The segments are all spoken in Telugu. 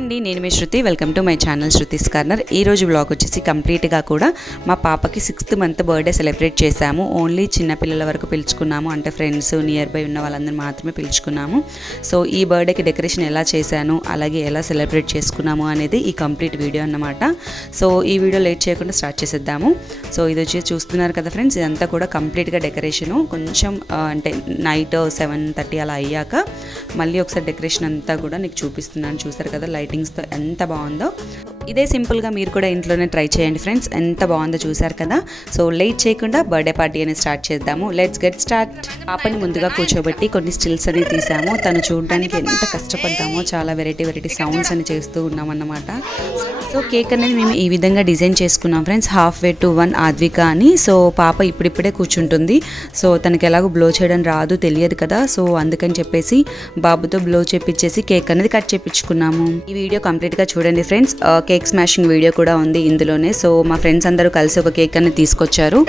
అండి, నేను మీ Shruti. Welcome to my channel Shruti's corner. ఈ రోజు వ్లాగ్ వచ్చేసి కంప్లీట్గా కూడా మా పాపకి 6th month బర్త్డే సెలబ్రేట్ చేశాము. ఓన్లీ చిన్నపిల్లల వరకు పిలుచుకున్నాము, అంటే ఫ్రెండ్స్ నియర్ బై ఉన్న వాళ్ళందరూ మాత్రమే పిలుచుకున్నాము. సో ఈ బర్త్డేకి డెకరేషన్ ఎలా చేశాను, అలాగే ఎలా సెలబ్రేట్ చేసుకున్నాము అనేది ఈ కంప్లీట్ వీడియో అన్నమాట. సో ఈ వీడియో లేట్ చేయకుండా స్టార్ట్ చేసేద్దాము. సో ఇది వచ్చి చూస్తున్నారు కదా ఫ్రెండ్స్, ఇదంతా కూడా కంప్లీట్గా డెకరేషను. కొంచెం అంటే నైట్ 7:30 అలా అయ్యాక మళ్ళీ ఒకసారి డెకరేషన్ అంతా కూడా నీకు చూపిస్తున్నాను. చూసారు కదా లైటింగ్స్తో ఎంత బాగుందో. ఇదే సింపుల్గా మీరు కూడా ఇంట్లోనే ట్రై చేయండి ఫ్రెండ్స్, ఎంత బాగుందో చూసారు కదా. సో లేట్ చేయకుండా బర్త్డే పార్టీ అనేది స్టార్ట్ చేద్దాము. Let's get start. పాపని ముందుగా కూర్చోబెట్టి కొన్ని స్టిల్స్ అని తీసాము. తను చూడడానికి ఎంత కష్టపడ్డామో, చాలా వెరైటీ సౌండ్స్ అని చేస్తూ ఉన్నామన్నమాట. సో కేక్ అనేది మేము ఈ విధంగా డిజైన్ చేసుకున్నాం friends, half way to 1 Advika అని. సో పాప ఇప్పుడిప్పుడే కూర్చుంటుంది. సో తనకి ఎలాగో బ్లో చేయడం రాదు, తెలియదు కదా. సో అందుకని చెప్పేసి బాబుతో బ్లో చేపించేసి కేక్ అనేది కట్ చేపించుకున్నాము. ఈ వీడియో కంప్లీట్గా చూడండి ఫ్రెండ్స్. కేక్ స్మాషింగ్ వీడియో కూడా ఉంది ఇందులోనే. సో మా ఫ్రెండ్స్ అందరూ కలిసి ఒక కేక్ అనేది తీసుకొచ్చారు.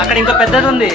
అక్కడ ఇంకో పెద్దది ఉంది.